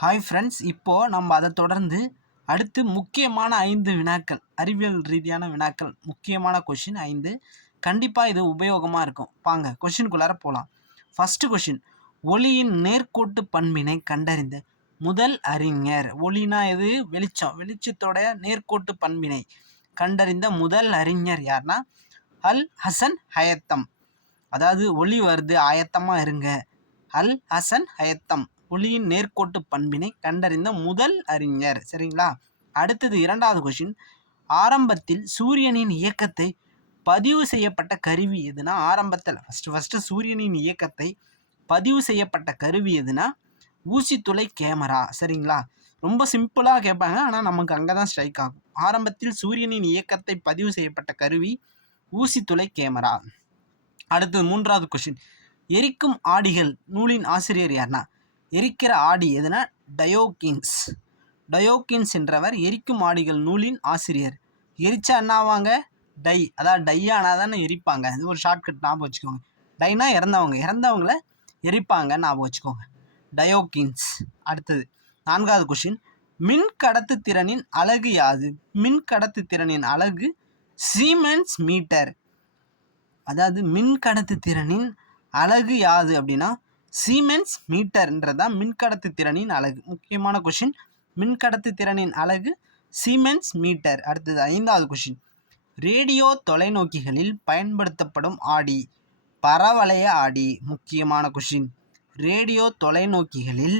Hi friends, இப்போது நம்ம அதை தொடர்ந்து அடுத்து முக்கியமான 5 வினாக்கள், அறிவியல் ரீதியான வினாக்கள், முக்கியமான கொஷின் 5. கண்டிப்பாக இது உபயோகமாக இருக்கும். வாங்க கொஷினுக்குள்ளார போகலாம். ஃபஸ்ட்டு கொஷின், ஒளியின் நேர்கோட்டு பண்பினை கண்டறிந்த முதல் அறிஞர். ஒளினா எது? வெளிச்சம். வெளிச்சத்தோட நேர்கோட்டு பண்பினை கண்டறிந்த முதல் அறிஞர் யார்னா அல் ஹசன் ஹயத்தம். அதாவது ஒளி வருது, ஆயத்தமாக இருங்க. அல் ஹசன் ஹயத்தம் ஒளியின் நேர்கோட்டு பண்பினை கண்டறிந்த முதல் அறிஞர். சரிங்களா? அடுத்தது இரண்டாவது கொஷின், ஆரம்பத்தில் சூரியனின் இயக்கத்தை பதிவு செய்யப்பட்ட கருவி எதுனா? ஆரம்பத்தில் ஃபஸ்ட்டு சூரியனின் இயக்கத்தை பதிவு செய்யப்பட்ட கருவி எதுனா ஊசித்துளை கேமரா. சரிங்களா? ரொம்ப சிம்பிளாக கேட்பாங்க, ஆனால் நமக்கு அங்கே தான் ஸ்ட்ரைக் ஆகும். ஆரம்பத்தில் சூரியனின் இயக்கத்தை பதிவு செய்யப்பட்ட கருவி ஊசித்துளை கேமரா. அடுத்தது மூன்றாவது கொஷின், எரிக்கும் ஆடிகள் நூலின் ஆசிரியர் யார்னா? எரிக்கிற ஆடி எதுனா டயோகின்ஸ். டயோகின்ஸ் என்றவர் எரிக்கும் ஆடிகள் நூலின் ஆசிரியர். எரிச்சா என்ன ஆவாங்க? டை. அதாவது டையானால் தானே எரிப்பாங்க. இது ஒரு ஷார்ட்கட், ஞாபகம் வச்சுக்கோங்க. டைனா இறந்தவங்கள எரிப்பாங்க, ஞாபகம் வச்சுக்கோங்க. டயோகின்ஸ். அடுத்தது நான்காவது கொஷின், மின் கடத்து திறனின் அலகு யாது? மின் கடத்து திறனின் அலகு சீமென்ஸ் மீட்டர். அதாவது மின் கடத்து திறனின் அலகு யாது அப்படின்னா சீமென்ஸ் மீட்டர்ன்றதான் மின்கடத்து திறனின் அலகு. முக்கியமான கொஷின், மின்கடத்து திறனின் அலகு சீமென்ஸ் மீட்டர். அடுத்தது ஐந்தாவது கொஷின், ரேடியோ தொலைநோக்கிகளில் பயன்படுத்தப்படும் ஆடி. பரவளைய ஆடி. முக்கியமான கொஷின், ரேடியோ தொலைநோக்கிகளில்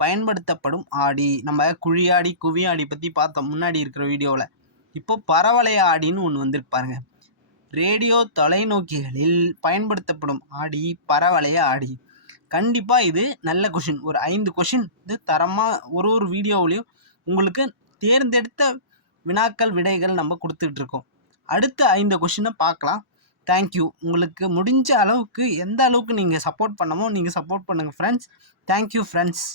பயன்படுத்தப்படும் ஆடி. நம்ம குழியாடி குவியாடி பற்றி பார்த்தோம் முன்னாடி இருக்கிற வீடியோவில். இப்போ பரவளைய ஆடின்னு ஒன்று வந்திருக்கு பாருங்க. ரேடியோ தொலைநோக்கிகளில் பயன்படுத்தப்படும் ஆடி பரவளைய ஆடி. கண்டிப்பாக இது நல்ல கொஷின். ஒரு 5 கொஷின் இது தரமாக ஒரு வீடியோவிலையும் உங்களுக்கு தேர்ந்தெடுத்த வினாக்கள் விடைகள் நம்ம கொடுத்துக்கிட்டு இருக்கோம். அடுத்த 5 கொஷினை பார்க்கலாம். தேங்க்யூ. உங்களுக்கு முடிஞ்ச அளவுக்கு எந்த அளவுக்கு நீங்கள் சப்போர்ட் பண்ணமோ நீங்கள் சப்போர்ட் பண்ணுங்கள் ஃப்ரெண்ட்ஸ். Thank you friends.